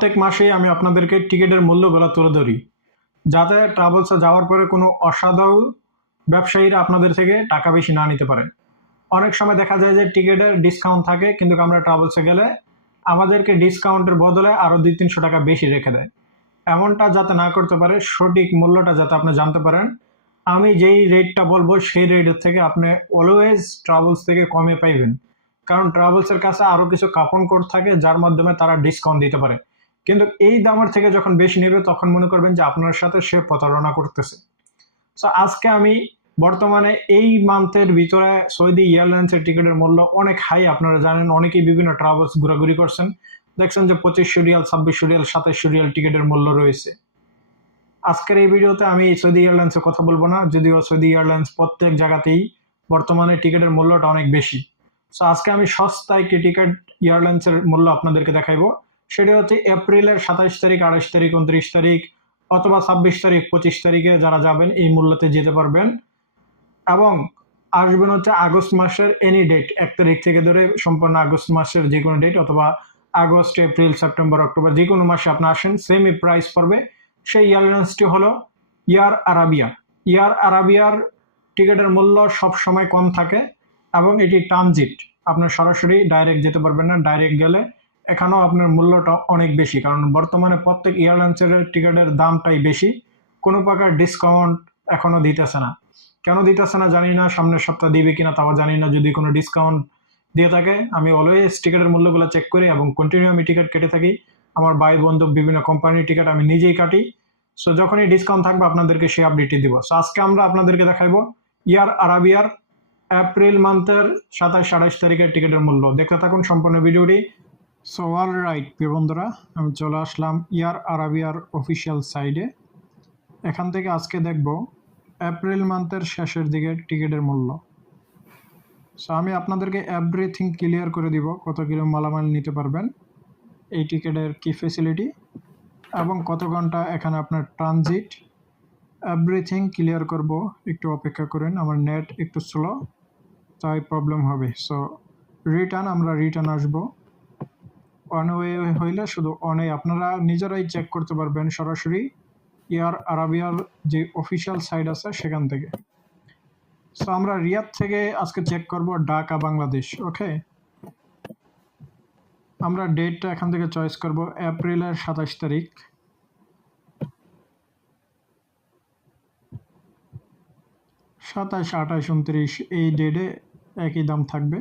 প্রত্যেক মাসেই আমি আপনাদেরকে টিকিটের মূল্যগুলো তুলে ধরি, যাতে ট্রাভেলসে যাওয়ার পরে কোনো অসাধু ব্যবসায়ীরা আপনাদের থেকে টাকা বেশি না নিতে পারে। অনেক সময় দেখা যায় যে টিকিটের ডিসকাউন্ট থাকে, কিন্তু আমরা ট্রাভেলসে গেলে আমাদেরকে ডিসকাউন্টের বদলে আরও 200-300 টাকা বেশি রেখে দেয়। এমনটা যাতে না করতে পারে, সঠিক মূল্যটা যাতে আপনি জানতে পারেন, আমি যেই রেটটা বলবো সেই রেটের থেকে আপনি অলওয়েজ ট্রাভেলস থেকে কমে পাইবেন। কারণ ট্রাভেলসের কাছে আরও কিছু কাপন কোড থাকে যার মাধ্যমে তারা ডিসকাউন্ট দিতে পারে, কিন্তু এই দামের থেকে যখন বেশি নেবে তখন মনে করবেন যে আপনার সাথে সে প্রতারণা করতেছে। সো আজকে আমি বর্তমানে এই মান্থের ভিতরে সৌদি এয়ারলাইন্সের টিকিটের মূল্য অনেক হাই। আপনারা জানেন, অনেকেই বিভিন্ন ট্রাভেলস ঘোরাঘুরি করছেন, দেখছেন যে 2500 রিয়াল, 2600 রিয়াল, 2700 রিয়াল টিকিটের মূল্য রয়েছে। আজকের এই ভিডিওতে আমি সৌদি এয়ারলাইন্সের কথা বলবো না, যদিও সৌদি এয়ারলাইন্স প্রত্যেক জায়গাতেই বর্তমানে টিকিটের মূল্যটা অনেক বেশি। সো আজকে আমি সস্তা একটি টিকিট এয়ারলাইন্সের মূল্য আপনাদেরকে দেখাইবো। সেটি হচ্ছে এপ্রিলের 27 তারিখ, 28 তারিখ, 29 তারিখ অথবা 26 তারিখ, 25 তারিখে যারা যাবেন এই মূল্যতে যেতে পারবেন, এবং আসবেন হচ্ছে আগস্ট মাসের এনি ডেট, 1 তারিখ থেকে ধরে সম্পূর্ণ আগস্ট মাসের যে কোনো ডেট, অথবা আগস্ট, এপ্রিল, সেপ্টেম্বর, অক্টোবর যে কোনো মাসে আপনি আসেন সেমই প্রাইস পড়বে। সেই এয়ারলাইন্সটি হলো এয়ার আরাবিয়া। এয়ার আরাবিয়ার টিকিটের মূল্য সব সময় কম থাকে এবং এটি ট্রানজিট, আপনার সরাসরি ডাইরেক্ট যেতে পারবেন না। ডাইরেক্ট গেলে এখানেও আপনার মূল্যটা অনেক বেশি, কারণ বর্তমানে প্রত্যেক এয়ারলাইন্সের টিকিটের দামটাই বেশি, কোনো প্রকার ডিসকাউন্ট এখনও দিতেছে না। কেন দিতেছে না জানি না, সামনের সপ্তাহ দিবে কিনা তাও জানি না। যদি কোনো ডিসকাউন্ট দিয়ে থাকে, আমি অলওয়েজ টিকিটের মূল্যগুলো চেক করি এবং কন্টিনিউ আমি টিকিট কেটে থাকি। আমার ভাই বন্ধু বিভিন্ন কোম্পানির টিকিট আমি নিজেই কাটি। সো যখনই ডিসকাউন্ট থাকবে আপনাদেরকে সেই আপডেটটি দিব। সো আজকে আমরা আপনাদেরকে দেখাবো এয়ার আরাবিয়ার এপ্রিল মান্থের 27-28 তারিখের টিকিটের মূল্য। দেখতে থাকুন সম্পূর্ণ ভিডিওটি। সো অল রাইট প্রিয় বন্ধুরা, আমি চলে আসলাম এয়ার আরাবিয়ার অফিসিয়াল সাইডে। এখান থেকে আজকে দেখব এপ্রিল মান্থের শেষের দিকে টিকিটের মূল্য। সো আমি আপনাদেরকে এভরিথিং ক্লিয়ার করে দিব, কত কিলো মালামাল নিতে পারবেন, এই টিকিটের কি ফেসিলিটি এবং কত ঘন্টা এখানে আপনার ট্রানজিট, এভরিথিং ক্লিয়ার করব। একটু অপেক্ষা করেন, আমার নেট একটু স্লো, তাই প্রবলেম হবে। সো আমরা রিটার্ন আসবো। অন ওয়ে হইলে শুধু অনে আপনারা নিজেরাই চেক করতে পারবেন সরাসরি এয়ার আরাবিয়ার যে অফিসিয়াল সাইট আছে সেখান থেকে। সো আমরা রিয়াদ থেকে আজকে চেক করব ঢাকা বাংলাদেশ। ওকে, আমরা ডেটটা এখান থেকে চয়েস করব এপ্রিলের 27 তারিখ। সাতাশ, 28, 29 এই ডেটে একই দাম থাকবে।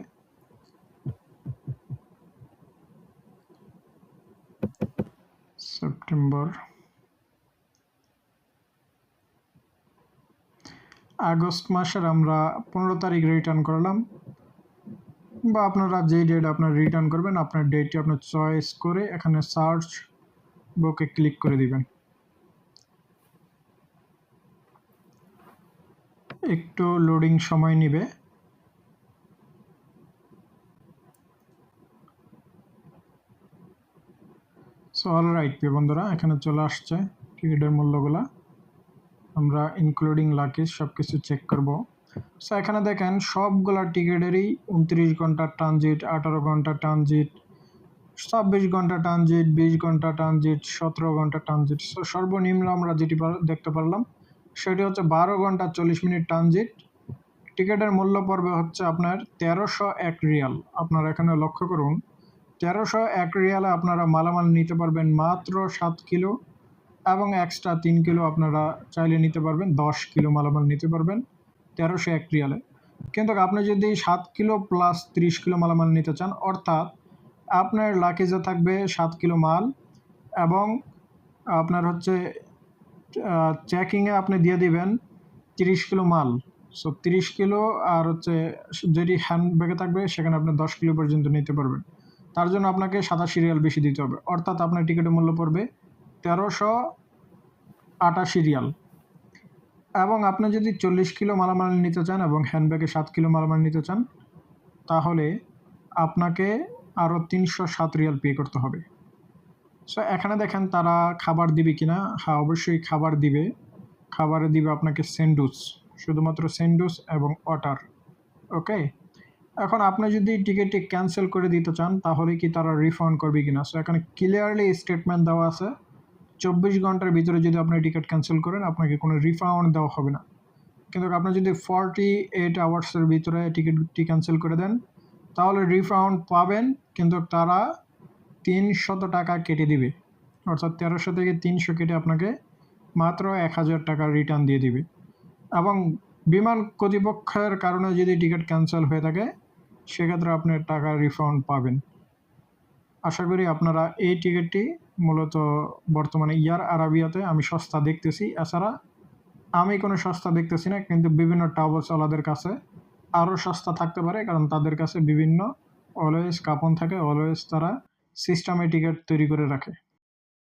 সেপ্টেম্বর, আগস্ট মাসের আমরা 15 তারিখ রিটার্ন করলাম, বা আপনারা যেই ডেট আপনার রিটার্ন করবেন আপনার ডেটটি আপনার চয়েস করে এখানে সার্চ বুকে ক্লিক করে দিবেন। একটু লোডিং সময় নেবে। সো অল রাইট প্রিয় বন্ধুরা, এখানে চলে আসছে টিকিটের মূল্যগুলা। আমরা ইনক্লুডিং লাগেজ সব কিছু চেক করব। সো এখানে দেখেন সবগুলা টিকিটেরই 29 ঘন্টা ট্রানজিট, 18 ঘন্টা ট্রানজিট, 26 ঘন্টা ট্রানজিট, 20 ঘন্টা ট্রানজিট, 17 ঘন্টা ট্রানজিট। সো সর্বনিম্ন আমরা যেটি দেখতে পারলাম সেটি হচ্ছে 12 ঘন্টা 40 মিনিট ট্রানজিট। টিকিটের মূল্য পড়বে হচ্ছে আপনার 1301 রিয়াল। আপনারা এখানে লক্ষ্য করুন, 1301 রিয়ালে আপনারা মালামাল নিতে পারবেন মাত্র 7 কিলো, এবং এক্সট্রা 3 কিলো আপনারা চাইলে নিতে পারবেন। 10 কিলো মালামাল নিতে পারবেন 1301 রিয়ালে। কিন্তু আপনি যদি 7 কিলো প্লাস 30 কিলো মালামাল নিতে চান, অর্থাৎ আপনার লাগেজে থাকবে 7 কিলো মাল, এবং আপনার হচ্ছে চেকিংয়ে আপনি দিয়ে দিবেন 30 কিলো মাল। সো 30 কিলো, আর হচ্ছে যেটি হ্যান্ড ব্যাগে থাকবে সেখানে আপনি 10 কিলো পর্যন্ত নিতে পারবেন। তার জন্য আপনাকে 87 রিয়াল বেশি দিতে হবে, অর্থাৎ আপনার টিকিটের মূল্য পড়বে 1388 রিয়াল। এবং আপনি যদি 40 কিলো মালামাল নিতে চান এবং হ্যান্ডব্যাগে 7 কিলো মালামাল নিতে চান, তাহলে আপনাকে আরও 307 রিয়াল পে করতে হবে। সো এখানে দেখেন তারা খাবার দিবে কিনা। হ্যাঁ, অবশ্যই খাবার দিবে। খাবারে দিবে আপনাকে স্যান্ডউইচ, শুধুমাত্র স্যান্ডউইচ এবং ওয়াটার। ওকে, এখন আপনি যদি টিকিটটি ক্যান্সেল করে দিতে চান তাহলে কি তারা রিফান্ড করবে কিনা। সো এখানে ক্লিয়ারলি স্টেটমেন্ট দেওয়া আছে 24 ঘন্টার ভিতরে যদি আপনি টিকিট ক্যান্সেল করেন আপনাকে কোনো রিফান্ড দেওয়া হবে না। কিন্তু আপনি যদি 48 আওয়ার্সের ভিতরে টিকিটটি ক্যান্সেল করে দেন তাহলে রিফান্ড পাবেন, কিন্তু তারা 300 টাকা কেটে দিবে, অর্থাৎ 1300 থেকে 300 কেটে আপনাকে মাত্র 1000 টাকা রিটার্ন দিয়ে দিবে। এবং বিমান কর্তৃপক্ষের কারণে যদি টিকিট ক্যান্সেল হয়ে থাকে সেক্ষেত্রে আপনি টাকা রিফান্ড পাবেন। আশা করি আপনারা এই টিকিটটি মূলত বর্তমানে এয়ার আরাবিয়াতে আমি সস্তা দেখতেছি। এছাড়া আমি কোনো সস্তা দেখতেছি না, কিন্তু বিভিন্ন ট্রাভেলসওয়ালাদের কাছে আরও সস্তা থাকতে পারে, কারণ তাদের কাছে বিভিন্ন অলওয়েজ কাপন থাকে, অলওয়েজ তারা সিস্টেমে টিকিট তৈরি করে রাখে।